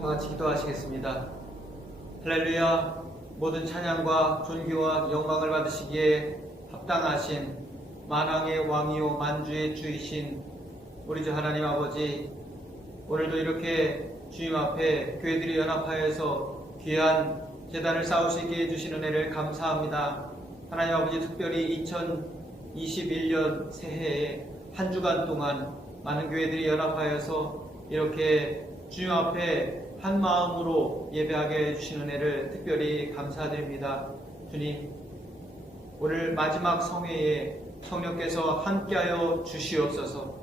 다 같이 기도하시겠습니다. 할렐루야. 모든 찬양과 존귀와 영광을 받으시기에 합당하신 만왕의 왕이요 만주의 주이신 우리 주 하나님 아버지, 오늘도 이렇게 주님 앞에 교회들이 연합하여서 귀한 제단을 쌓을 수 있게 해주신 은혜를 감사합니다. 하나님 아버지, 특별히 2021년 새해에 한 주간 동안 많은 교회들이 연합하여서 이렇게 주님 앞에 한 마음으로 예배하게 해주신 은혜를 특별히 감사드립니다. 주님, 오늘 마지막 성회에 성령께서 함께하여 주시옵소서.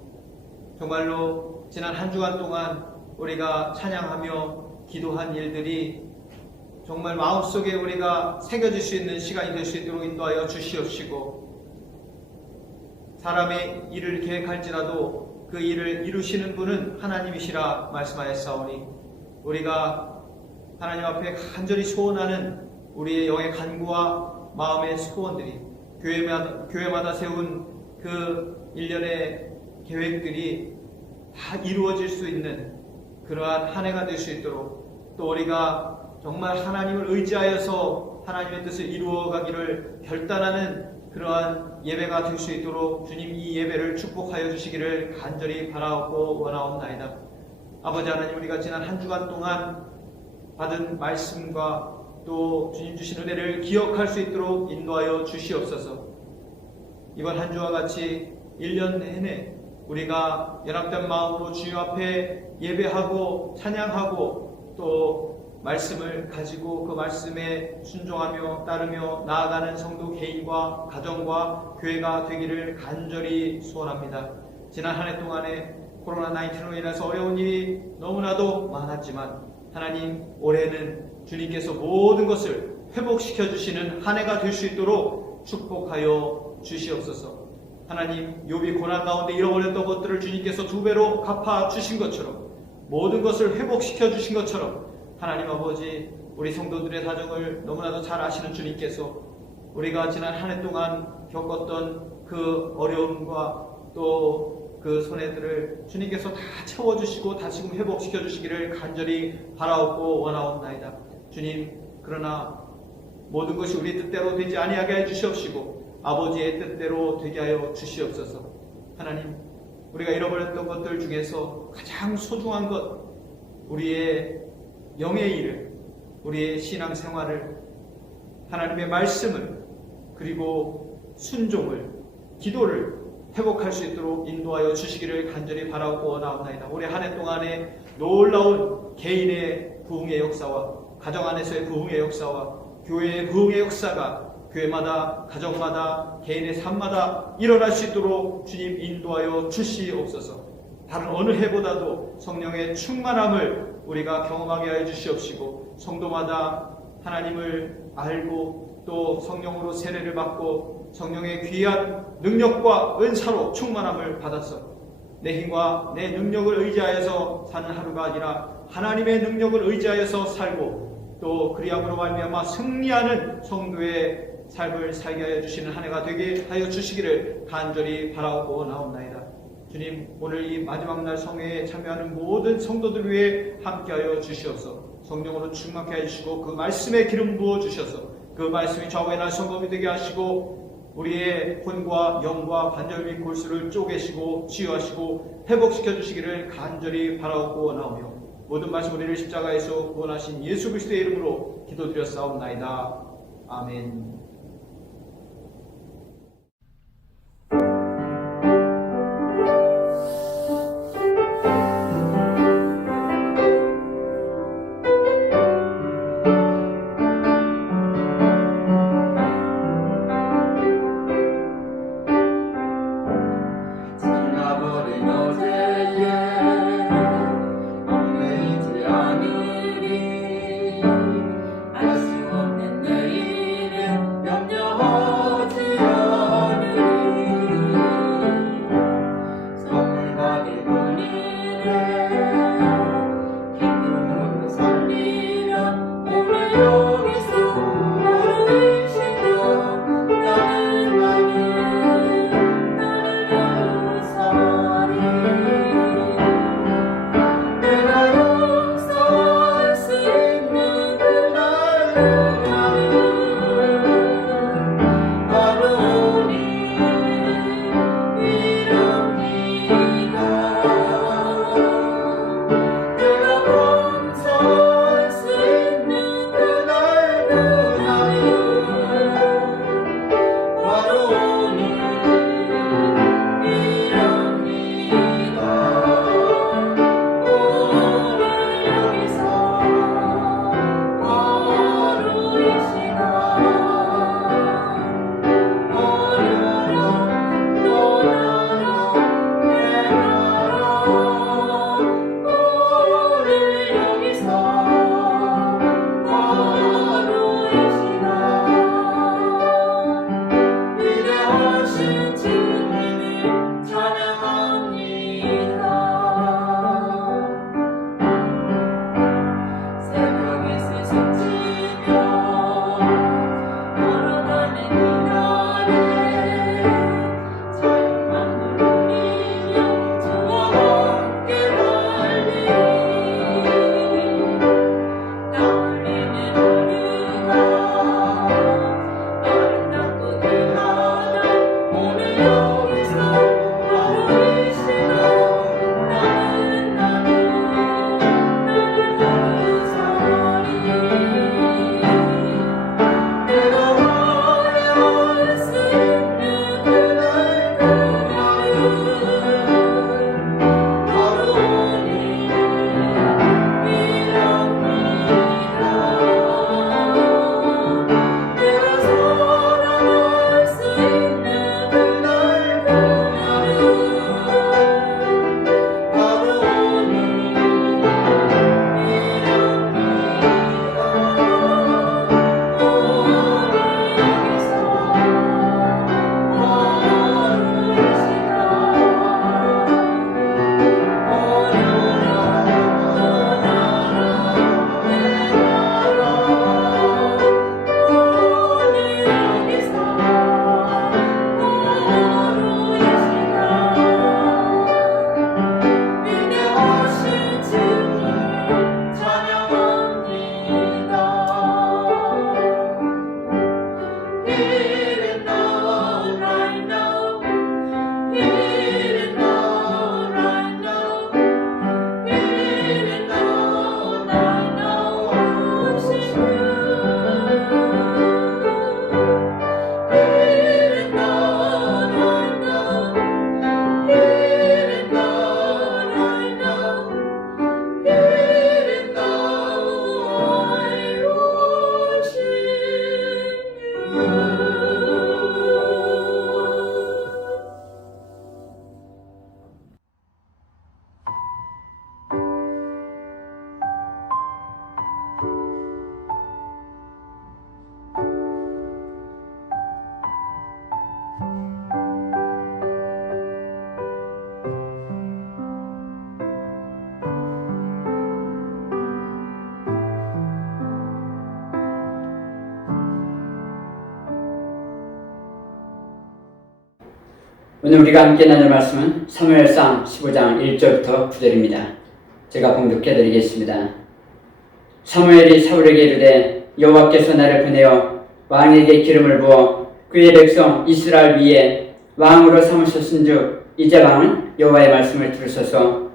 정말로 지난 한 주간 동안 우리가 찬양하며 기도한 일들이 정말 마음속에 우리가 새겨질 수 있는 시간이 될 수 있도록 인도하여 주시옵시고, 사람의 일을 계획할지라도 그 일을 이루시는 분은 하나님이시라 말씀하였사오니, 우리가 하나님 앞에 간절히 소원하는 우리의 영의 간구와 마음의 소원들이 교회마다 세운 그 일련의 계획들이 다 이루어질 수 있는 그러한 한 해가 될 수 있도록, 또 우리가 정말 하나님을 의지하여서 하나님의 뜻을 이루어가기를 결단하는 그러한 예배가 될 수 있도록 주님 이 예배를 축복하여 주시기를 간절히 바라옵고 원하옵나이다. 아버지 하나님, 우리가 지난 한 주간 동안 받은 말씀과 또 주님 주신 은혜를 기억할 수 있도록 인도하여 주시옵소서. 이번 한 주와 같이 1년 내내 우리가 연합된 마음으로 주님 앞에 예배하고 찬양하고 또 말씀을 가지고 그 말씀에 순종하며 따르며 나아가는 성도 개인과 가정과 교회가 되기를 간절히 소원합니다. 지난 한 해 동안에 코로나19로 인해서 어려운 일이 너무나도 많았지만 하나님, 올해는 주님께서 모든 것을 회복시켜 주시는 한 해가 될 수 있도록 축복하여 주시옵소서. 하나님, 욥이 고난 가운데 잃어버렸던 것들을 주님께서 2배로 갚아 주신 것처럼, 모든 것을 회복시켜 주신 것처럼, 하나님 아버지, 우리 성도들의 사정을 너무나도 잘 아시는 주님께서 우리가 지난 한 해 동안 겪었던 그 어려움과 또 그 손해들을 주님께서 다 채워주시고 다시금 회복시켜 주시기를 간절히 바라옵고 원하옵나이다. 주님, 그러나 모든 것이 우리 뜻대로 되지 아니하게 해 주시옵시고 아버지의 뜻대로 되게 하여 주시옵소서. 하나님, 우리가 잃어버렸던 것들 중에서 가장 소중한 것, 우리의 영의 일을, 우리의 신앙생활을, 하나님의 말씀을, 그리고 순종을, 기도를 회복할 수 있도록 인도하여 주시기를 간절히 바라고 원하옵나이다. 올해 한 해 동안에 놀라운 개인의 부흥의 역사와 가정 안에서의 부흥의 역사와 교회의 부흥의 역사가 교회마다, 가정마다, 개인의 삶마다 일어날 수 있도록 주님 인도하여 주시옵소서. 다른 어느 해보다도 성령의 충만함을 우리가 경험하게 하여 주시옵시고, 성도마다 하나님을 알고 또 성령으로 세례를 받고 성령의 귀한 능력과 은사로 충만함을 받아서 내 힘과 내 능력을 의지하여서 사는 하루가 아니라 하나님의 능력을 의지하여서 살고 또 그리함으로 말미암아 승리하는 성도의 삶을 살게 하여 주시는 한 해가 되게 하여 주시기를 간절히 바라고 원하옵나이다. 주님, 오늘 이 마지막 날 성회에 참여하는 모든 성도들 위해 함께하여 주시옵소서. 성령으로 충만케 해주시고 그 말씀에 기름 부어 주셔서 그 말씀이 좌우에 날 성검이 되게 하시고 우리의魂과 영과 관절 및 골수를 쪼개시고 치유하시고 회복시켜 주시기를 간절히 바라옵고 원하오며, 모든 말씀 우리를 십자가에서 구원하신 예수 그리스도의 이름으로 기도드렸사옵나이다. 아멘. 알 수 없는 내일은 오늘 우리가 함께 나눌 말씀은 사무엘상 15장 1절부터 9절입니다. 제가 봉독해 드리겠습니다. 사무엘이 사울에게 이르되 여호와께서 나를 보내어 왕에게 기름을 부어 그의 백성 이스라엘 위에 왕으로 삼으셨은즉 이제 왕은 여호와의 말씀을 들으소서.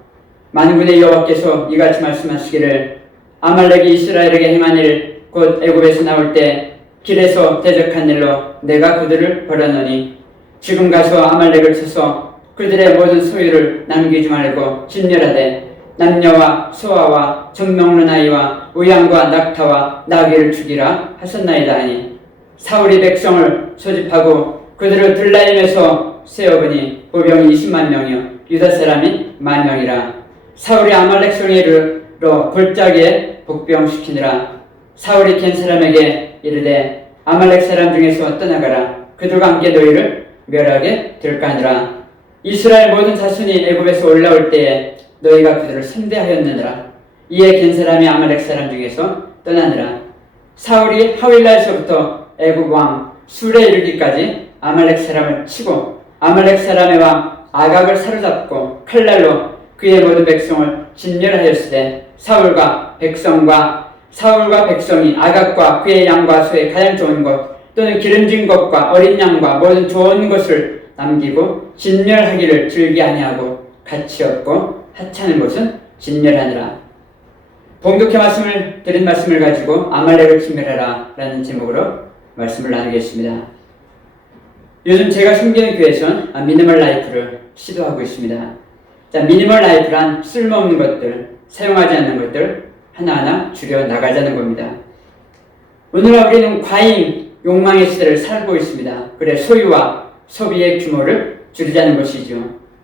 만군의 여호와께서 이같이 말씀하시기를 아말렉이 이스라엘에게 행한 일 곧 애굽에서 나올 때 길에서 대적한 일로 내가 그들을 벌하노니 지금 가서 아말렉을 쳐서 그들의 모든 소유를 남기지 말고 진멸하되 남녀와 소아와 정명른 아이와 우양과 낙타와 나귀를 죽이라 하셨나이다 하니 사울이 백성을 소집하고 그들을 들라임에서 세어보니 보병이 20만 명이요 유다 사람이 10,000명이라. 사울이 아말렉 성에로 골짜기에 복병시키니라. 사울이 겐 사람에게 이르되 아말렉 사람 중에서 떠나가라. 그들과 함께 너희를 멸하게 될까 하니라. 이스라엘 모든 자손이 애굽에서 올라올 때에 너희가 그들을 선대하였느니라. 이에 겐 사람이 아말렉 사람 중에서 떠나니라. 사울이 하윌라에서부터 애굽 왕 술에 이르기까지 아말렉 사람을 치고 아말렉 사람의 왕 아각을 사로잡고 칼날로 그의 모든 백성을 진멸하였으되 사울과 백성이 아각과 그의 양과 소의 가장 좋은 것 또는 기름진 것과 어린 양과 모든 좋은 것을 남기고 진멸하기를 즐기 아니하고 가치 없고 하찮은 것은 진멸하니라. 봉독해 드린 말씀을 가지고 아말렉을 진멸하라 라는 제목으로 말씀을 나누겠습니다. 요즘 제가 섬기는 교회에서는 미니멀 라이프를 시도하고 있습니다. 자, 미니멀 라이프란 쓸모없는 것들, 사용하지 않는 것들 하나하나 줄여 나가자는 겁니다. 오늘날 우리는 과잉 욕망의 시대를 살고 있습니다. 그래 소유와 소비의 규모를 줄이자는 것이죠.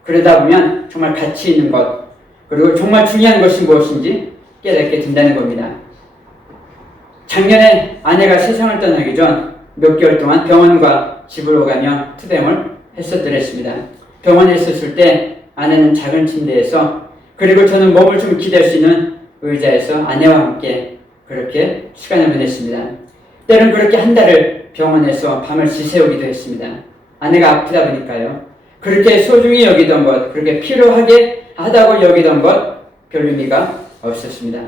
그러다 보면 정말 가치 있는 것 그리고 정말 중요한 것이 무엇인지 깨닫게 된다는 겁니다. 작년에 아내가 세상을 떠나기 전 몇 개월 동안 병원과 집으로 가며 투병을 했었더랬습니다. 병원에 있었을 때 아내는 작은 침대에서 그리고 저는 몸을 좀 기댈 수 있는 의자에서 아내와 함께 그렇게 시간을 보냈습니다. 때론 그렇게 한 달을 병원에서 밤을 지새우기도 했습니다. 아내가 아프다 보니까요. 그렇게 소중히 여기던 것, 그렇게 필요하게 하다고 여기던 것 별 의미가 없었습니다.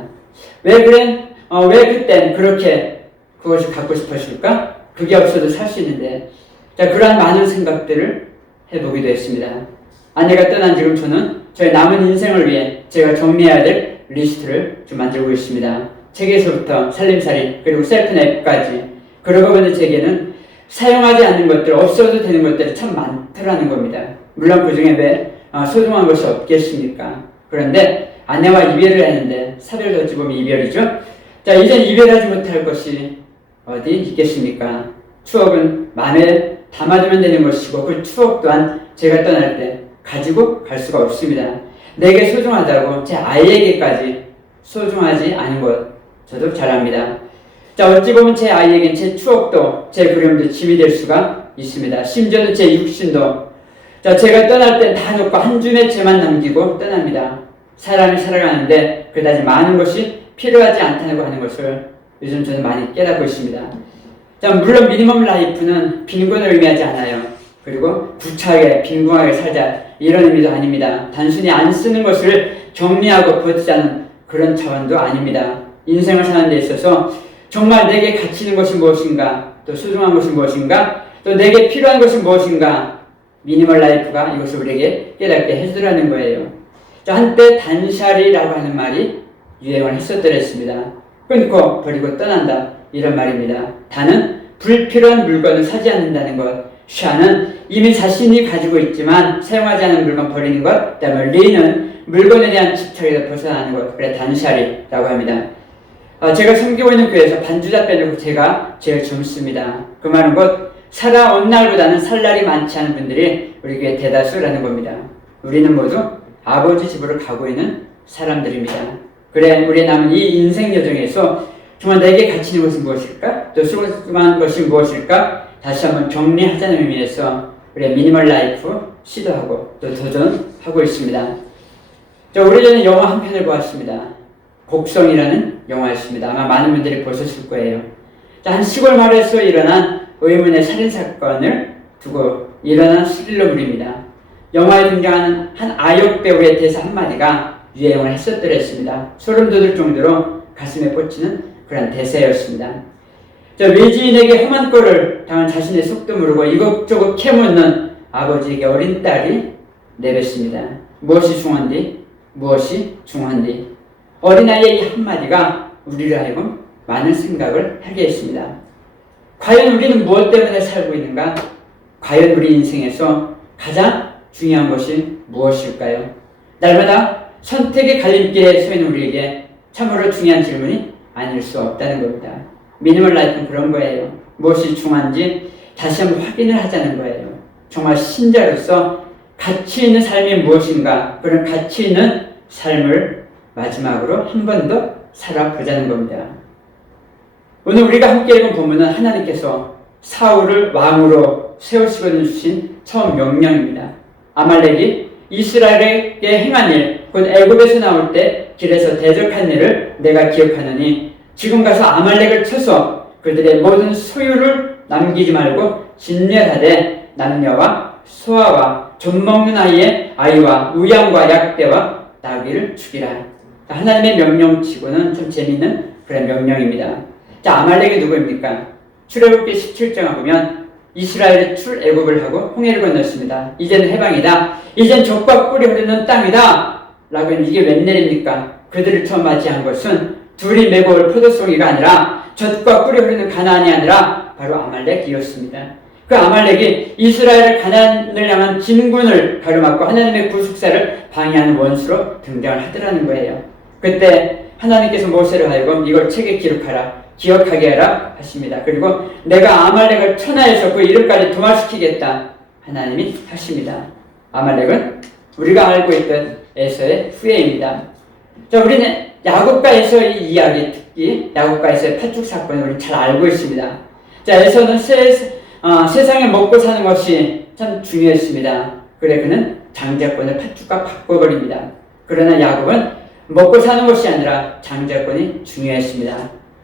왜 그땐 그렇게 그것을 갖고 싶었을까? 그게 없어도 살 수 있는데. 자, 그러한 많은 생각들을 해보기도 했습니다. 아내가 떠난 지금 저는 저의 남은 인생을 위해 제가 정리해야 될 리스트를 좀 만들고 있습니다. 책에서부터 살림살이 그리고 셀프랩까지. 그러고 보니 제게는 사용하지 않는 것들, 없어도 되는 것들이 참 많더라는 겁니다. 물론 그 중에 왜 소중한 것이 없겠습니까? 그런데 아내와 이별을 했는데 사별도 어찌 보면 이별이죠. 자, 이젠 이별하지 못할 것이 어디 있겠습니까? 추억은 마음에 담아두면 되는 것이고 그 추억 또한 제가 떠날 때 가지고 갈 수가 없습니다. 내게 소중하다고 제 아이에게까지 소중하지 않은 것 저도 잘 압니다. 자, 어찌 보면 제 아이에겐 제 추억도 제 그림도 짐이 될 수가 있습니다. 심지어는 제 육신도. 자, 제가 떠날 땐 다 놓고 한 줌의 죄만 남기고 떠납니다. 사람이 살아가는데 그다지 많은 것이 필요하지 않다고 하는 것을 요즘 저는 많이 깨닫고 있습니다. 자, 물론 미니멈 라이프는 빈곤을 의미하지 않아요. 그리고 구차하게 빈궁하게 살자 이런 의미도 아닙니다. 단순히 안 쓰는 것을 정리하고 버티자는 그런 차원도 아닙니다. 인생을 사는 데 있어서 정말 내게 가치 있는 것이 무엇인가, 또 소중한 것이 무엇인가, 또 내게 필요한 것이 무엇인가, 미니멀 라이프가 이것을 우리에게 깨닫게 해주라는 거예요. 자, 한때 단샤리라고 하는 말이 유행을 했었더랬습니다. 끊고 버리고 떠난다 이런 말입니다. 다는 불필요한 물건을 사지 않는다는 것, 샤는 이미 자신이 가지고 있지만 사용하지 않은 물건 버리는 것, 그다음에 리는 물건에 대한 집착에서 벗어나는 것, 그래 단샤리라고 합니다. 제가 섬기고 있는 교회에서 반주자 빼놓고 제가 제일 젊습니다. 그 말은 곧 살아온 날보다는 살 날이 많지 않은 분들이 우리 교회 대다수라는 겁니다. 우리는 모두 아버지 집으로 가고 있는 사람들입니다. 그래, 우리의 남은 이 인생 여정에서 정말 내게 가치 있는 것은 무엇일까? 또 소중한 것이 무엇일까? 다시 한번 정리하자는 의미에서 우리의 미니멀 라이프 시도하고 또 도전하고 있습니다. 자, 오래전에 영화 한 편을 보았습니다. 곡성이라는 영화였습니다. 아마 많은 분들이 보셨을 거예요. 자, 한 시골 마을에서 일어난 의문의 살인사건을 두고 일어난 스릴러물입니다. 영화에 등장하는 한 아역 배우의 대사 한마디가 유행을 했었더랬습니다. 소름 돋을 정도로 가슴에 꽂히는 그런 대사였습니다. 외지인에게 험한 꼴을 당한 자신의 속도 모르고 이것저것 캐묻는 아버지에게 어린 딸이 내뱉습니다. 무엇이 중한디? 무엇이 중한디? 어린아이의 이 한마디가 우리를 하여금 많은 생각을 하게 했습니다. 과연 우리는 무엇 때문에 살고 있는가? 과연 우리 인생에서 가장 중요한 것이 무엇일까요? 날마다 선택의 갈림길에 서 있는 우리에게 참으로 중요한 질문이 아닐 수 없다는 겁니다. 미니멀 라이프는 그런 거예요. 무엇이 중요한지 다시 한번 확인을 하자는 거예요. 정말 신자로서 가치 있는 삶이 무엇인가, 그런 가치 있는 삶을 마지막으로 한 번 더 살아보자는 겁니다. 오늘 우리가 함께 읽은 본문은 하나님께서 사울을 왕으로 세우시고는 주신 처음 명령입니다. 아말렉이 이스라엘에게 행한 일, 곧 애굽에서 나올 때 길에서 대적한 일을 내가 기억하노니 지금 가서 아말렉을 쳐서 그들의 모든 소유를 남기지 말고 진멸하되 남녀와 소아와 젖먹는 아이와 우양과 약대와 나귀를 죽이라. 하나님의 명령치고는 좀 재미있는 그런 명령입니다. 자, 아말렉이 누구입니까? 출애굽기 17장을 보면 이스라엘이 출애굽을 하고 홍해를 건넜습니다. 이제는 해방이다. 이젠 젖과 꿀이 흐르는 땅이다. 라고 했는데 이게 웬일입니까? 그들을 처음 맞이한 것은 둘이 메고 올 포도송이가 아니라 젖과 꿀이 흐르는 가나안이 아니라 바로 아말렉이었습니다. 그 아말렉이 이스라엘의 가나안을 향한 진군을 가로막고 하나님의 구속사를 방해하는 원수로 등장을 하더라는 거예요. 그때 하나님께서 모세를 하여금 이걸 책에 기록하라, 기억하게 하라 하십니다. 그리고 내가 아말렉을 천하에서 그 이름까지 도말시키겠다 하나님이 하십니다. 아말렉은 우리가 알고 있던 에서의 후예입니다. 자, 우리는 야곱과 에서의 이야기, 특히 야곱과 에서의 파축 사건을 우리는 잘 알고 있습니다. 자, 에서는 세상에 먹고 사는 것이 참 중요했습니다. 그래 그는 장자권을 파축과 바꿔버립니다. 그러나 야곱은 먹고 사는 것이 아니라 장자권이 중요했습니다.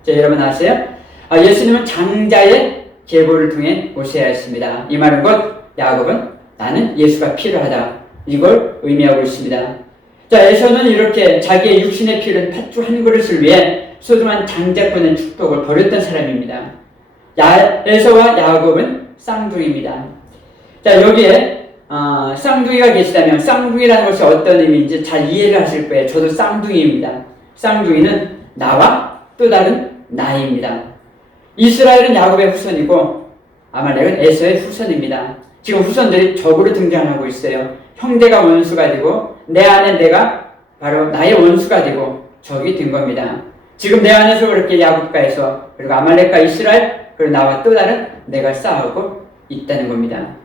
자, 여러분 아세요? 예수님은 장자의 계보를 통해 오셔야 했습니다. 이 말은 곧 야곱은 나는 예수가 필요하다, 이걸 의미하고 있습니다. 자, 에서는 이렇게 자기의 육신의 피를 팥죽 한 그릇을 위해 소중한 장자권의 축복을 버렸던 사람입니다. 에서와 야곱은 쌍둥이입니다. 자, 여기에 쌍둥이가 계시다면 쌍둥이라는 것이 어떤 의미인지 잘 이해를 하실 거예요. 저도 쌍둥이입니다. 쌍둥이는 나와 또 다른 나입니다. 이스라엘은 야곱의 후손이고 아말렉은 에서의 후손입니다. 지금 후손들이 적으로 등장하고 있어요. 형제가 원수가 되고 내 안에 내가 바로 나의 원수가 되고 적이 된 겁니다. 지금 내 안에서 그렇게 야곱과 에서, 그리고 아말렉과 이스라엘, 그리고 나와 또 다른 내가 싸우고 있다는 겁니다.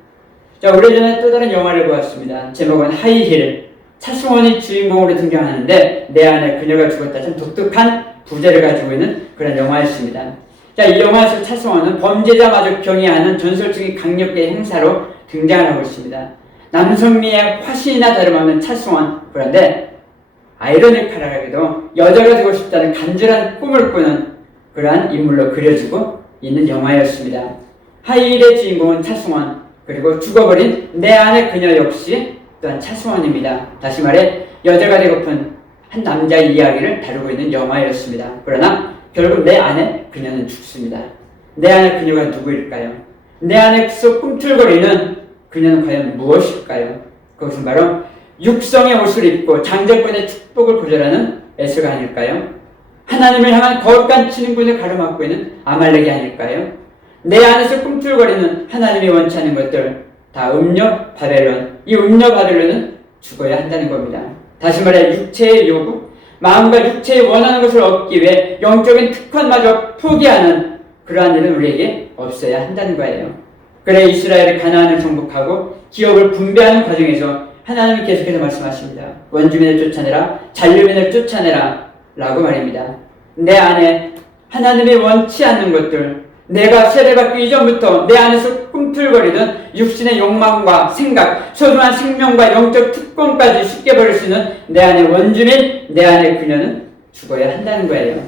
자, 오래전에 또 다른 영화를 보았습니다. 제목은 하이힐. 차승원이 주인공으로 등장하는데 내 안에 그녀가 죽었다. 참 독특한 부제를 가지고 있는 그런 영화였습니다. 자, 이 영화에서 차승원은 범죄자마저 경외하는 전설적인 강력계 행사로 등장을 하고 있습니다. 남성미의 화신이나 다름없는 차승원. 그런데 아이러니컬하게도 여자가 되고 싶다는 간절한 꿈을 꾸는 그러한 인물로 그려지고 있는 영화였습니다. 하이힐의 주인공은 차승원, 그리고 죽어버린 내 안의 그녀 역시 또한 차승원입니다. 다시 말해 여자가 되고픈 한 남자의 이야기를 다루고 있는 영화였습니다. 그러나 결국 내 안에 그녀는 죽습니다. 내 안의 그녀가 누구일까요? 내 안에서 꿈틀거리는 그녀는 과연 무엇일까요? 그것은 바로 육성의 옷을 입고 장자권의 축복을 거절하는 에서가 아닐까요? 하나님을 향한 거룩한 진군을 가로막고 있는 아말렉이 아닐까요? 내 안에서 꿈틀거리는 하나님이 원치 않는 것들, 다 음녀 바벨론. 이 음녀 바벨론은 죽어야 한다는 겁니다. 다시 말해 육체의 요구, 마음과 육체의 원하는 것을 얻기 위해 영적인 특권마저 포기하는 그러한 일은 우리에게 없어야 한다는 거예요. 그래 이스라엘이 가나안을 정복하고 기업을 분배하는 과정에서 하나님이 계속해서 말씀하십니다. 원주민을 쫓아내라, 잔류민을 쫓아내라 라고 말입니다. 내 안에 하나님이 원치 않는 것들, 내가 세례받기 이전부터 내 안에서 꿈틀거리던 육신의 욕망과 생각, 소중한 생명과 영적 특권까지 쉽게 버릴 수 있는 내 안의 원주민, 내 안의 그녀는 죽어야 한다는 거예요.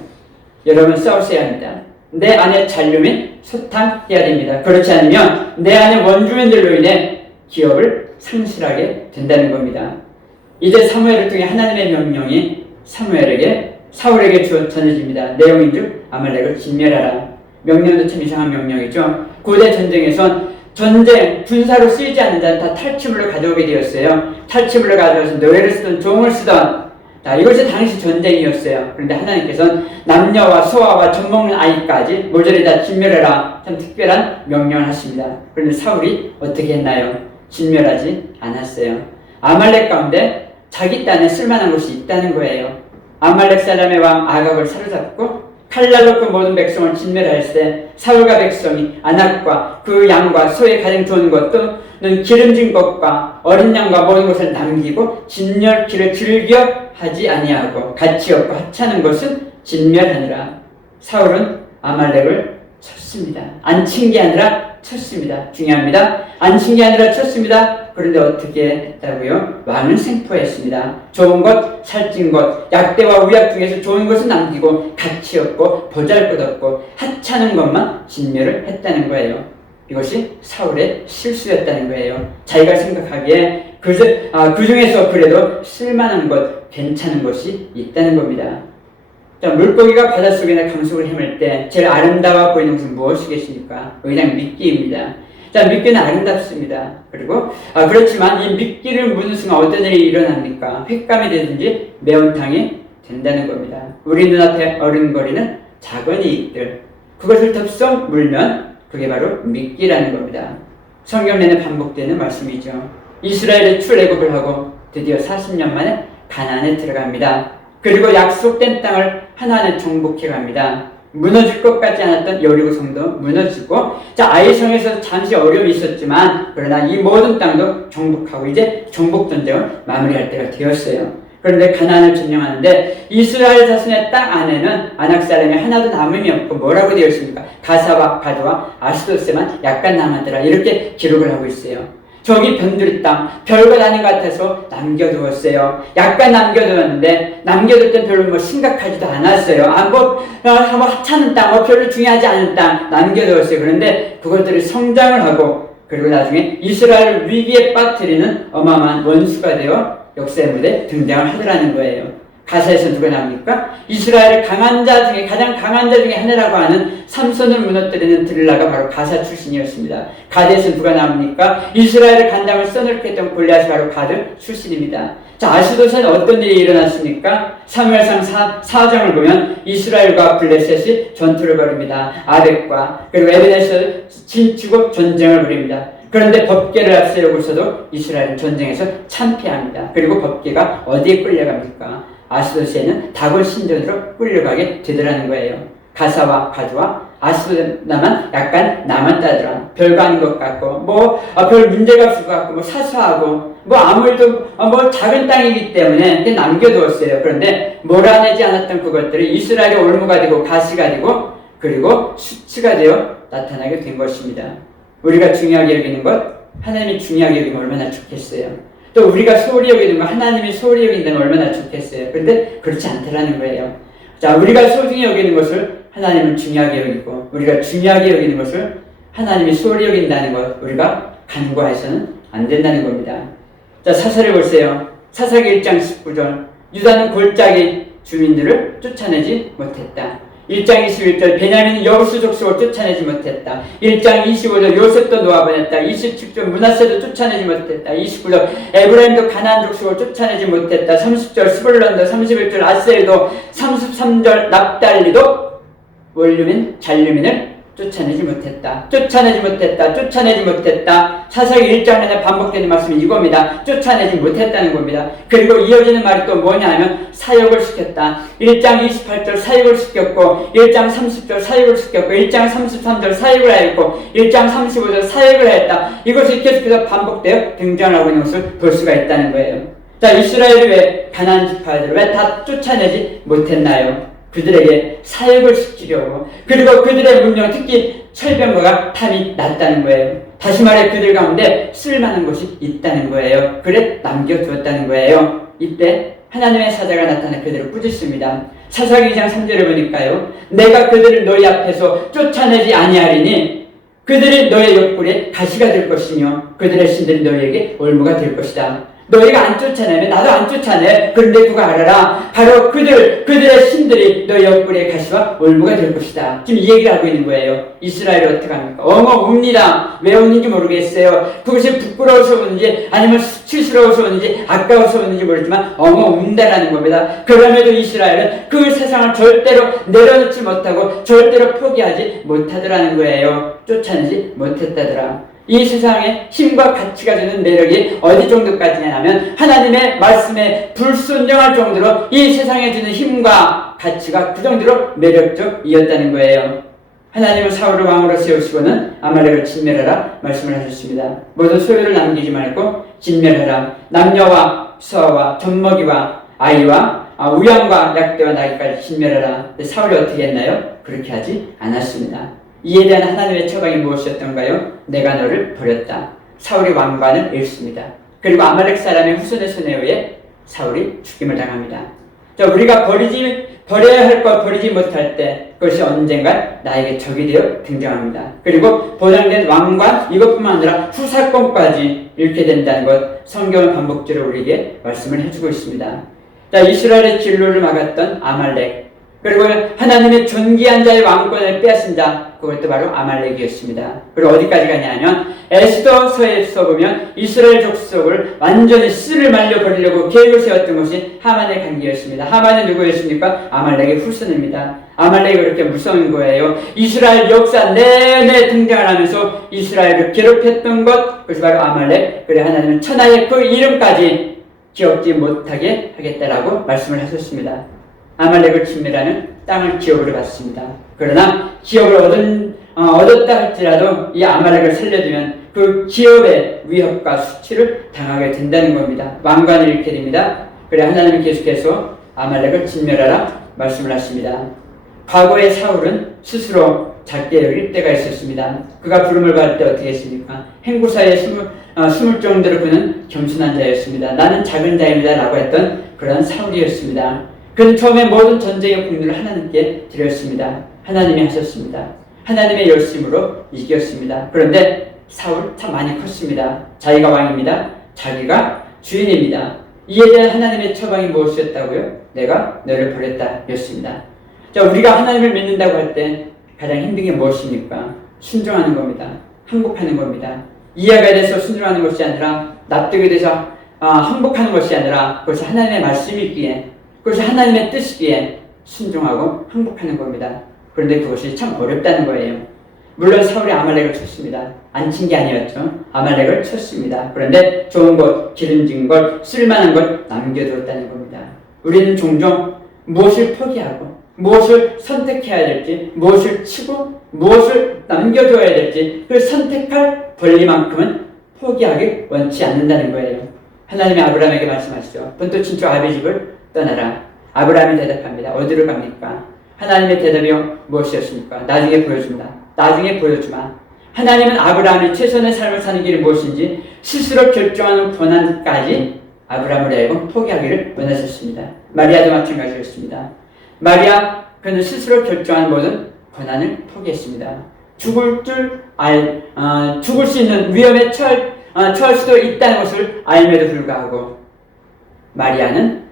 여러분 싸우셔야 합니다. 내 안에 잔류민 소탕해야 됩니다. 그렇지 않으면 내 안의 원주민들로 인해 기업을 상실하게 된다는 겁니다. 이제 사무엘을 통해 하나님의 명령이 사울에게 전해집니다. 내용인 줄 아말렉을 진멸하라. 명령도 참 이상한 명령이죠. 고대 전쟁에선 군사로 쓰이지 않는 자는 다 탈취물로 가져오게 되었어요. 탈취물로 가져와서 노예를 쓰던 종을 쓰던 이것이 당시 전쟁이었어요. 그런데 하나님께서는 남녀와 소아와 젖먹는 아이까지 모조리 다 진멸해라. 참 특별한 명령을 하십니다. 그런데 사울이 어떻게 했나요? 진멸하지 않았어요. 아말렉 가운데 자기 딴에 쓸만한 곳이 있다는 거예요. 아말렉 사람의 왕 아각을 사로잡고 칼날로 그 모든 백성을 진멸하였을 때 사울과 백성이 안악과 그 양과 소의 가장 좋은 것 또는 기름진 것과 어린 양과 모든 것을 남기고 진멸키를 즐겨 하지 아니하고 가치 없고 하찮은 것은 진멸하니라. 사울은 아말렉을 쳤습니다. 안 친 게 아니라 쳤습니다. 중요합니다. 안 친 게 아니라 쳤습니다. 그런데 어떻게 했다고요? 왕은 생포했습니다. 좋은 것, 살찐 것, 약대와 우약 중에서 좋은 것은 남기고 가치 없고 보잘것없고 하찮은 것만 진멸을 했다는 거예요. 이것이 사울의 실수였다는 거예요. 자기가 생각하기에 그 중에서 그래도 쓸만한 것, 괜찮은 것이 있다는 겁니다. 자, 물고기가 바닷속이나 강속을 헤맬 때 제일 아름다워 보이는 것은 무엇이겠습니까? 그냥 미끼입니다. 자, 미끼는 아름답습니다. 그리고 그렇지만 이 미끼를 무는 순간 어떤 일이 일어납니까? 횟감이 되든지 매운탕이 된다는 겁니다. 우리 눈앞에 어른거리는 작은 이익들, 그것을 덥석 물면 그게 바로 미끼라는 겁니다. 성경 내내 반복되는 말씀이죠. 이스라엘이 출애굽을 하고 드디어 40년 만에 가나안에 들어갑니다. 그리고 약속된 땅을 하나하나 정복해 갑니다. 무너질 것 같지 않았던 여리고 성도 무너지고, 아이성에서 잠시 어려움이 있었지만 그러나 이 모든 땅도 정복하고 이제 정복 전쟁을 마무리할 때가 되었어요. 그런데 가나안을 점령하는데 이스라엘 자신의 땅 안에는 아낙 사람이 하나도 남음이 없고 뭐라고 되어 있습니까? 가사와 가드와 아스도스만 약간 남았더라, 이렇게 기록을 하고 있어요. 저기 변두리 땅, 별것 아닌 것 같아서 남겨두었어요. 약간 남겨두었는데 남겨둘 땐 별로 심각하지도 않았어요. 하찮은 땅, 별로 중요하지 않은 땅 남겨두었어요. 그런데 그것들이 성장을 하고 그리고 나중에 이스라엘을 위기에 빠뜨리는 어마어마한 원수가 되어 역사의 무대에 등장을 하더라는 거예요. 가사에서 누가 나옵니까? 이스라엘의 가장 강한 자 중에 하나라고 하는 삼손을 무너뜨리는 들라가 바로 가사 출신이었습니다. 가드에서 누가 나옵니까? 이스라엘의 간담을 써놓게 했던 골리앗이 바로 가드 출신입니다. 자, 아스돗에는 어떤 일이 일어났습니까? 사무엘상 4장을 보면 이스라엘과 블레셋이 전투를 벌입니다. 아벡과 그리고 에벤에서 진치고 전쟁을 벌입니다. 그런데 법궤를 앞세우고서도 이스라엘은 전쟁에서 참패합니다. 그리고 법궤가 어디에 끌려갑니까? 아스돗에는 다골 신전으로 끌려가게 되더라는 거예요. 가사와 가드와 아스돗만 약간 남았다더라. 별거 아닌 것 같고 별 문제가 없을 것 같고 사소하고 아무 일도 작은 땅이기 때문에 남겨두었어요. 그런데 몰아내지 않았던 그것들이 이스라엘의 올무가 되고 가시가 되고 그리고 수치가 되어 나타나게 된 것입니다. 우리가 중요하게 여기는 것, 하나님이 중요하게 여기면 얼마나 좋겠어요. 또 우리가 소홀히 여기는 것, 하나님이 소홀히 여긴다면 얼마나 좋겠어요. 그런데 그렇지 않다라는 거예요. 자, 우리가 소중히 여기는 것을 하나님은 중요하게 여기고 우리가 중요하게 여기는 것을 하나님이 소홀히 여긴다는 것, 우리가 간과해서는 안 된다는 겁니다. 자, 사사를 보세요. 사사기 1장 19절. 유다는 골짜기 주민들을 쫓아내지 못했다. 1장 21절 베냐민은 여부수 족속을 쫓아내지 못했다. 1장 25절 요셉도 놓아보냈다. 27절 므낫세도 쫓아내지 못했다. 29절 에브라임도 가나안 족속을 쫓아내지 못했다. 30절 스불론도 31절 아셀도 33절 납달리도 잔류민을 쫓아내지 못했다. 사사기 1장 내내 반복되는 말씀이 이겁니다. 쫓아내지 못했다는 겁니다. 그리고 이어지는 말이 또 뭐냐 하면 사역을 시켰다. 1장 28절 사역을 시켰고 1장 30절 사역을 시켰고 1장 33절 사역을 하였고 1장 35절 사역을 하였다. 이것이 계속해서 반복되어 등장하고 있는 것을 볼 수가 있다는 거예요. 자, 이스라엘이 왜 가나안 지파들을 왜 다 쫓아내지 못했나요? 그들에게 사역을 시키려고, 그리고 그들의 문명, 특히 철병거가 탐이 났다는 거예요. 다시 말해 그들 가운데 쓸만한 것이 있다는 거예요. 그래 남겨두었다는 거예요. 이때 하나님의 사자가 나타나 그들을 꾸짖습니다. 사사기 2장 3절을 보니까요, 내가 그들을 너희 앞에서 쫓아내지 아니하리니 그들이 너의 옆구리에 가시가 될 것이며 그들의 신들이 너희에게 올무가 될 것이다. 너희가 안 쫓아내면 나도 안 쫓아내. 그런데 누가 알아라. 바로 그들의 신들이 너희 옆구리에 가시와 올무가 될 것이다. 지금 이 얘기를 하고 있는 거예요. 이스라엘이 어떻게 합니까? 웁니다. 왜 우는지 모르겠어요. 그것이 부끄러워서 우는지 아니면 수치스러워서 우는지 아까워서 우는지 모르지만 운다라는 겁니다. 그럼에도 이스라엘은 그 세상을 절대로 내려놓지 못하고 절대로 포기하지 못하더라는 거예요. 쫓아내지 못했다더라. 이 세상에 힘과 가치가 주는 매력이 어디 정도까지냐면 하나님의 말씀에 불순종할 정도로 이 세상에 주는 힘과 가치가 그 정도로 매력적이었다는 거예요. 하나님은 사울을 왕으로 세우시고는 아말렉을 진멸하라 말씀을 하셨습니다. 모든 소유를 남기지 말고 진멸하라. 남녀와 수아와 젖먹이와 아이와 우양과 약대와 나귀까지 진멸하라. 사울이 어떻게 했나요? 그렇게 하지 않았습니다. 이에 대한 하나님의 처방이 무엇이었던가요? 내가 너를 버렸다. 사울이 왕관을 잃습니다. 그리고 아말렉 사람의 후손의 손에 의해 사울이 죽임을 당합니다. 자, 우리가 버려야 할 것 버리지 못할 때 그것이 언젠가 나에게 적이 되어 등장합니다. 그리고 보장된 왕관 이것뿐만 아니라 후사건까지 잃게 된다는 것 성경은 반복적으로 우리에게 말씀을 해주고 있습니다. 자, 이스라엘의 진로를 막았던 아말렉 그리고 하나님의 존귀한 자의 왕권을 빼앗은 자 그것도 바로 아말렉이었습니다. 그리고 어디까지 가냐면 에스더서에서 보면 이스라엘 족속을 완전히 씨를 말려버리려고 계획을 세웠던 것이 하만의 관계였습니다. 하만은 누구였습니까? 아말렉의 후손입니다. 아말렉이 그렇게 무서운 거예요. 이스라엘 역사 내내 등장을 하면서 이스라엘을 괴롭혔던 것 그것이 바로 아말렉. 그래 하나님은 천하의 그 이름까지 기억지 못하게 하겠다라고 말씀을 하셨습니다. 아말렉을 침멸하는 땅을 기업으로 받습니다. 그러나 기업을 얻었다 할지라도 이 아말렉을 살려두면 그 기업의 위협과 수치를 당하게 된다는 겁니다. 왕관을 잃게 됩니다. 그래 하나님은 계속해서 아말렉을 진멸하라 말씀을 하십니다. 과거의 사울은 스스로 작게 여길 때가 있었습니다. 그가 부름을 받을 때 어떻게 했습니까? 행구사에 숨을 정도로 그는 겸손한 자였습니다. 나는 작은 자입니다 라고 했던 그런 사울이었습니다. 그는 처음에 모든 전쟁의 국리를 하나님께 드렸습니다. 하나님이 하셨습니다. 하나님의 열심으로 이겼습니다. 그런데 사울 참 많이 컸습니다. 자기가 왕입니다. 자기가 주인입니다. 이에 대한 하나님의 처방이 무엇이었다고요? 내가 너를 버렸다 였습니다. 자, 우리가 하나님을 믿는다고 할 때 가장 힘든 게 무엇입니까? 순종하는 겁니다. 항복하는 겁니다. 이해가 돼서 순종하는 것이 아니라 납득이 돼서 항복하는 것이 아니라 그것이 하나님의 말씀이기에 그것이 하나님의 뜻이기에 순종하고 항복하는 겁니다. 그런데 그것이 참 어렵다는 거예요. 물론 사울이 아말렉을 쳤습니다. 안 친 게 아니었죠. 아말렉을 쳤습니다. 그런데 좋은 것, 기름진 것, 쓸만한 것 남겨두었다는 겁니다. 우리는 종종 무엇을 포기하고 무엇을 선택해야 될지 무엇을 치고 무엇을 남겨둬야 될지 그 선택할 권리만큼은 포기하기 원치 않는다는 거예요. 하나님이 아브라함에게 말씀하시죠. 본토 친척 아비 집을 떠나라. 아브라함이 대답합니다. 어디로 갑니까? 하나님의 대답이 무엇이었습니까? 나중에 보여준다. 나중에 보여주마. 하나님은 아브라함이 최선의 삶을 사는 길이 무엇인지 스스로 결정하는 권한까지 아브라함을 하여금 포기하기를 원하셨습니다. 마리아도 마찬가지였습니다. 마리아 그는 스스로 결정한 모든 권한을 포기했습니다. 죽을 수 있는 위험에 처할 수도 있다는 것을 알면에도 불구하고 마리아는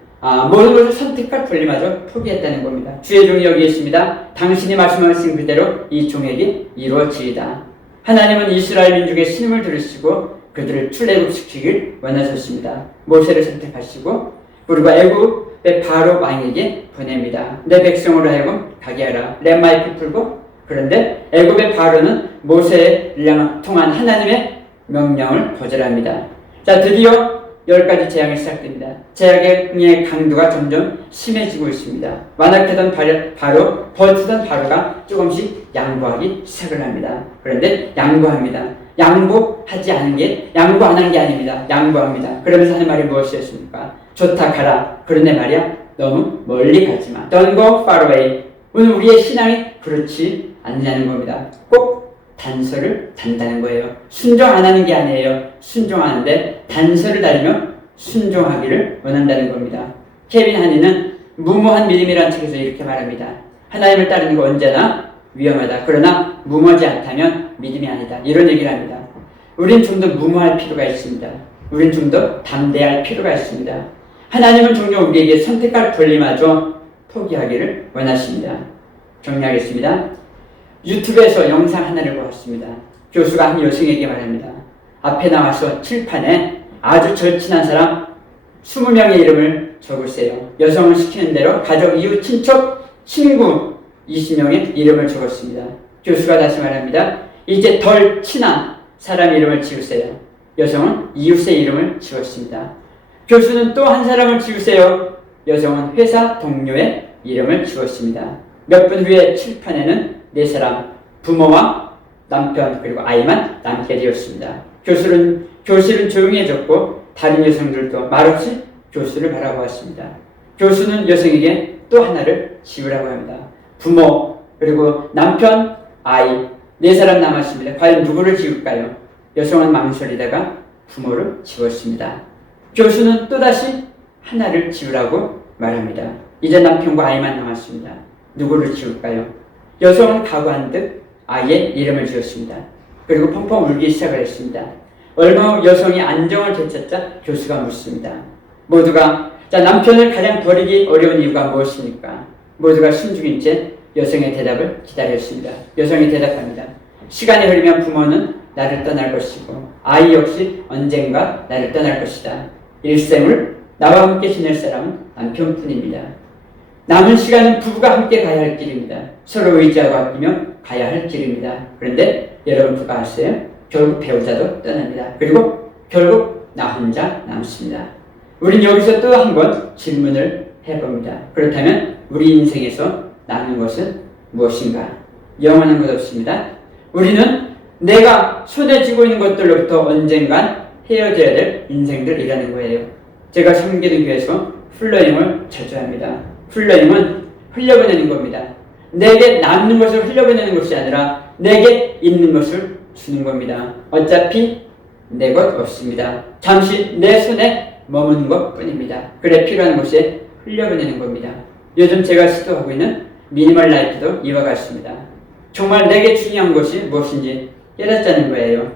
모든 것을 선택할 권리마저 포기했다는 겁니다. 주의 종이 여기 있습니다. 당신이 말씀하신 그대로 이 종에게 이루어지이다. 하나님은 이스라엘 민족의 신음을 들으시고 그들을 출애굽시키길 원하셨습니다. 모세를 선택하시고 그리고 애굽의 바로 왕에게 보냅니다. 내 백성으로 하여금 가게 하라. Let my people go. 그런데 애굽의 바로는 모세를 통한 하나님의 명령을 거절합니다. 자, 드디어 10가지 재앙이 시작됩니다. 재앙의 강도가 점점 심해지고 있습니다. 완악하던 바로, 버티던 바로가 조금씩 양보하기 시작을 합니다. 그런데 양보합니다. 양보하지 않은 게, 양보 안 한 게 아닙니다. 양보합니다. 그러면서 하는 말이 무엇이었습니까? 좋다, 가라. 그런데 말이야, 너무 멀리 가지 마. Don't go far away. 오늘 우리의 신앙이 그렇지 않냐는 겁니다. 꼭 단서를 단다는 거예요. 순종 안 하는 게 아니에요. 순종하는데 단서를 달며 순종하기를 원한다는 겁니다. 케빈 하니는 무모한 믿음이라는 책에서 이렇게 말합니다. 하나님을 따르는 거 언제나 위험하다. 그러나 무모하지 않다면 믿음이 아니다. 이런 얘기를 합니다. 우린 좀 더 무모할 필요가 있습니다. 우린 좀 더 담대할 필요가 있습니다. 하나님은 종종 우리에게 선택할 권리마저 포기하기를 원하십니다. 정리하겠습니다. 유튜브에서 영상 하나를 보았습니다. 교수가 한 여성에게 말합니다. 앞에 나와서 칠판에 아주 절친한 사람 20명의 이름을 적으세요. 여성을 시키는 대로 가족, 이웃, 친척, 친구 20명의 이름을 적었습니다. 교수가 다시 말합니다. 이제 덜 친한 사람 이름을 지우세요. 여성은 이웃의 이름을 지웠습니다. 교수는 또 한 사람을 지우세요. 여성은 회사 동료의 이름을 지웠습니다. 몇 분 후에 칠판에는 4사람, 부모와 남편 그리고 아이만 남게 되었습니다. 교실은 조용해졌고 다른 여성들도 말없이 교수를 바라보았습니다. 교수는 여성에게 또 하나를 지우라고 합니다. 부모 그리고 남편, 아이 4사람 남았습니다. 과연 누구를 지울까요? 여성은 망설이다가 부모를 지웠습니다. 교수는 또다시 하나를 지우라고 말합니다. 이제 남편과 아이만 남았습니다. 누구를 지울까요? 여성은 각오한 듯 아이의 이름을 지었습니다. 그리고 펑펑 울기 시작을 했습니다. 얼마 후 여성이 안정을 되찾자 교수가 묻습니다. 모두가 남편을 가장 버리기 어려운 이유가 무엇입니까? 모두가 숨죽인 채 여성의 대답을 기다렸습니다. 여성이 대답합니다. 시간이 흐르면 부모는 나를 떠날 것이고 아이 역시 언젠가 나를 떠날 것이다. 일생을 나와 함께 지낼 사람은 남편뿐입니다. 남은 시간은 부부가 함께 가야 할 길입니다. 서로 의지하고 아끼며 가야 할 길입니다. 그런데 여러분 그거 아세요? 결국 배우자도 떠납니다. 그리고 결국 나 혼자 남습니다. 우린 여기서 또 한 번 질문을 해봅니다. 그렇다면 우리 인생에서 남는 것은 무엇인가? 영원한 것 없습니다. 우리는 내가 손에 쥐고 있는 것들로부터 언젠간 헤어져야 될 인생들이라는 거예요. 제가 섬기는 교회에서 플러잉을 자주 합니다. 플러잉은 흘려보내는 겁니다. 내게 남는 것을 흘려보내는 것이 아니라 내게 있는 것을 주는 겁니다. 어차피 내 것 없습니다. 잠시 내 손에 머무는 것 뿐입니다. 그래 필요한 곳에 흘려보내는 겁니다. 요즘 제가 시도하고 있는 미니멀 라이프도 이와 같습니다. 정말 내게 중요한 것이 무엇인지 깨닫자는 거예요.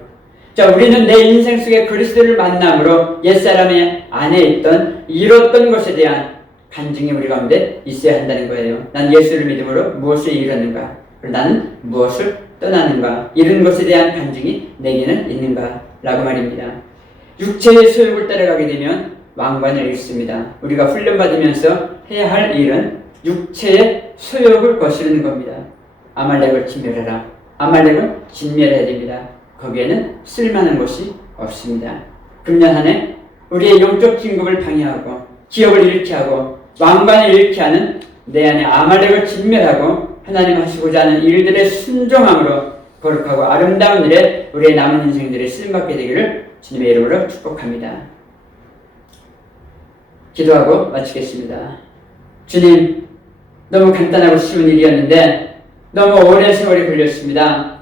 우리는 내 인생 속에 그리스도를 만남으로 옛사람의 안에 있던 잃었던 것에 대한 간증이 우리 가운데 있어야 한다는 거예요. 난 예수를 믿음으로 무엇을 잃었는가? 나는 무엇을 떠나는가? 잃은 것에 대한 간증이 내게는 있는가? 라고 말입니다. 육체의 소욕을 따라가게 되면 왕관을 잃습니다. 우리가 훈련받으면서 해야 할 일은 육체의 소욕을 거스르는 겁니다. 아말렉을 진멸해라. 아말렉은 진멸해야 됩니다. 거기에는 쓸만한 것이 없습니다. 금년 한 해 우리의 영적 진급을 방해하고 기업을 잃게 하고 왕관을 잃게 하는 내 안에 아말렉을 진멸하고 하나님 하시고자 하는 일들의 순종함으로 거룩하고 아름다운 일에 우리의 남은 인생들이 쓰임받게 되기를 주님의 이름으로 축복합니다. 기도하고 마치겠습니다. 주님, 너무 간단하고 쉬운 일이었는데 너무 오랜 세월이 걸렸습니다.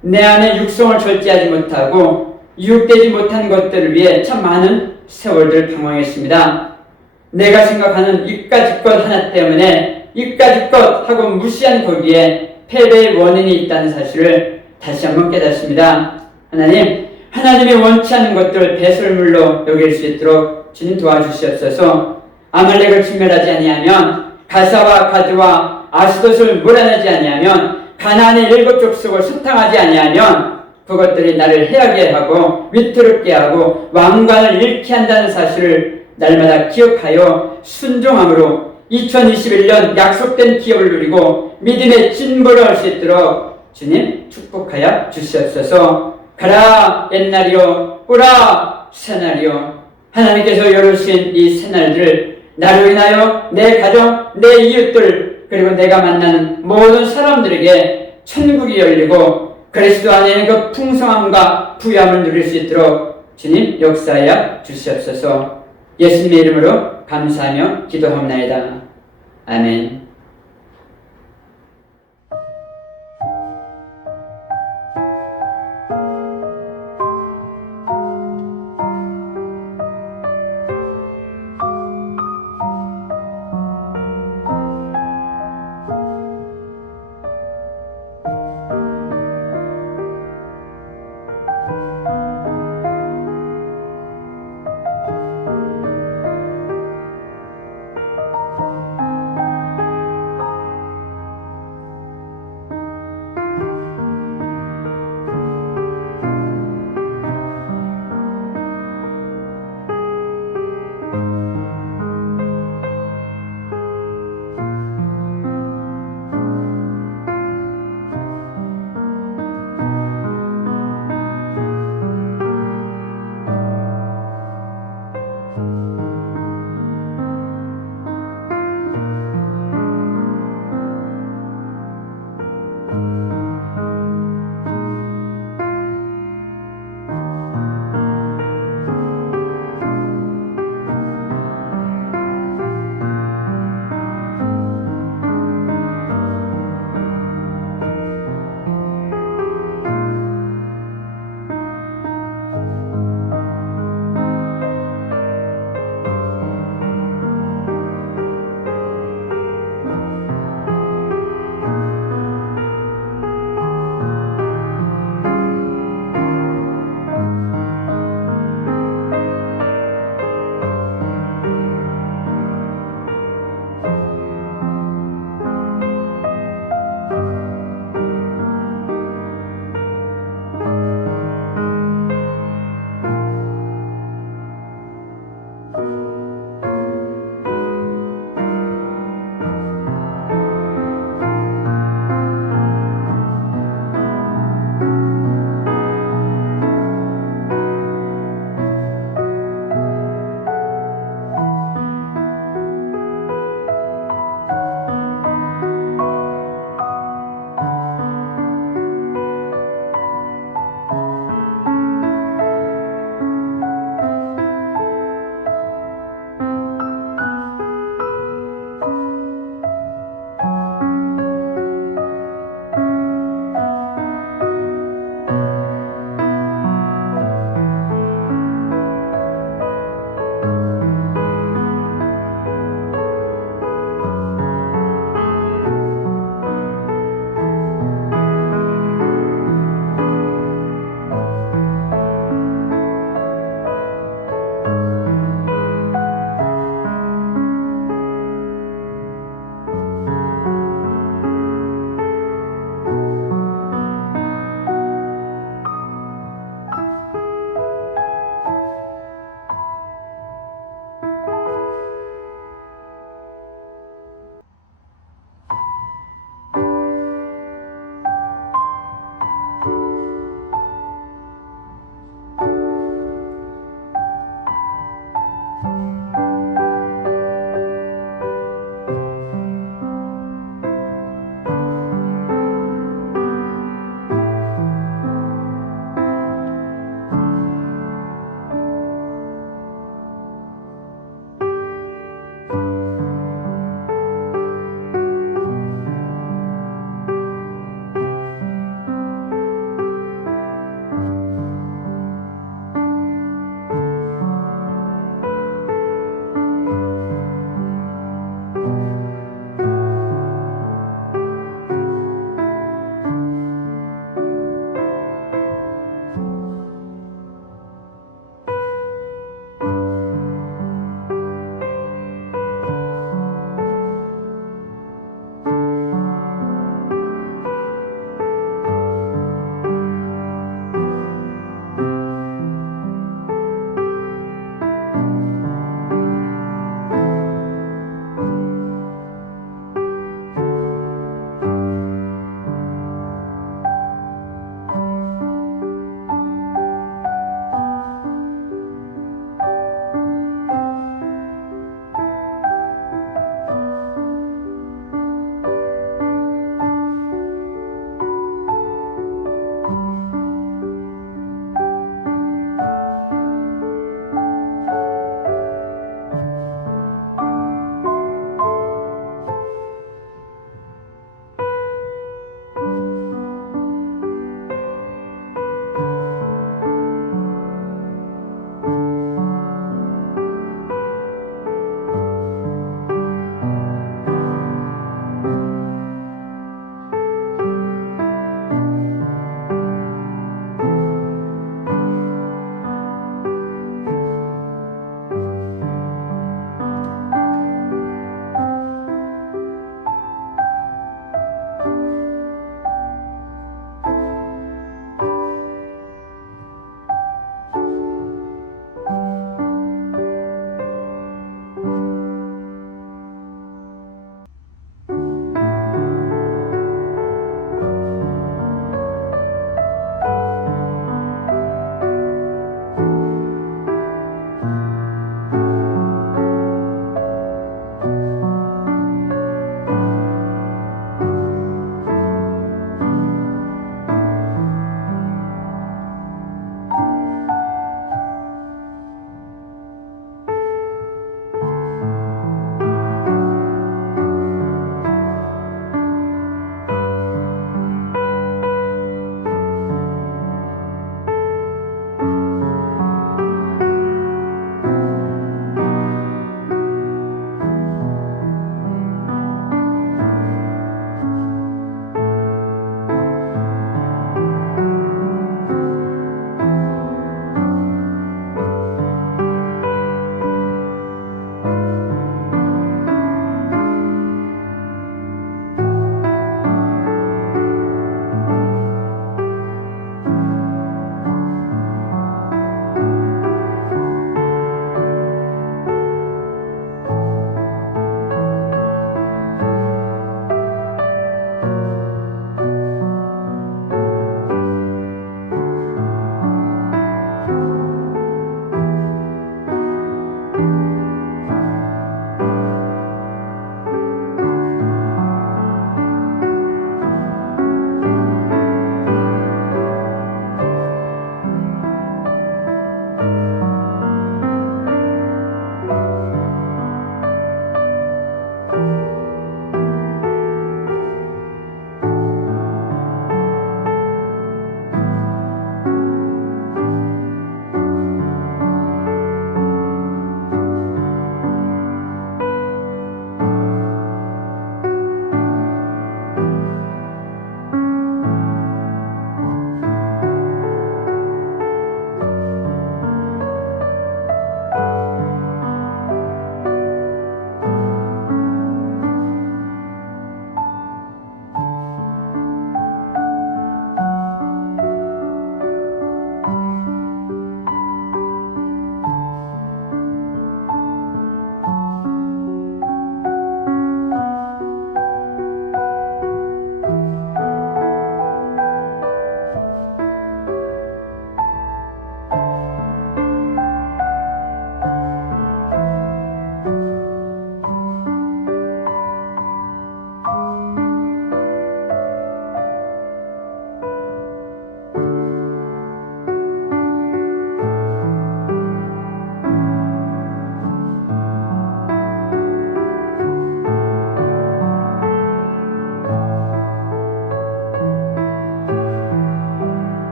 내 안에 육성을 절제하지 못하고 유혹되지 못한 것들을 위해 참 많은 세월들 방황했습니다. 내가 생각하는 이까짓 것 하나 때문에 이까짓 것 하고 무시한 거기에 패배의 원인이 있다는 사실을 다시 한번 깨닫습니다. 하나님이 원치 않는 것들을 배설물로 여길 수 있도록 주님 도와주시옵소서. 아말렉을 진멸하지 아니하면 가사와 가드와 아스돗을 몰아내지 아니하면 가나안의 7 족속을 소탕하지 아니하면 그것들이 나를 해하게 하고 위태롭게 하고 왕관을 잃게 한다는 사실을 날마다 기억하여 순종함으로 2021년 약속된 기업을 누리고 믿음의 진보를 할 수 있도록 주님 축복하여 주시옵소서. 가라 옛날이요 오라 새날이요. 하나님께서 열어주신 이 새날들 나로 인하여 내 가정, 내 이웃들 그리고 내가 만나는 모든 사람들에게 천국이 열리고 그리스도 안에 그 풍성함과 부유함을 누릴 수 있도록 주님 역사하여 주시옵소서. 예수님의 이름으로 감사하며 기도합나이다. 아멘.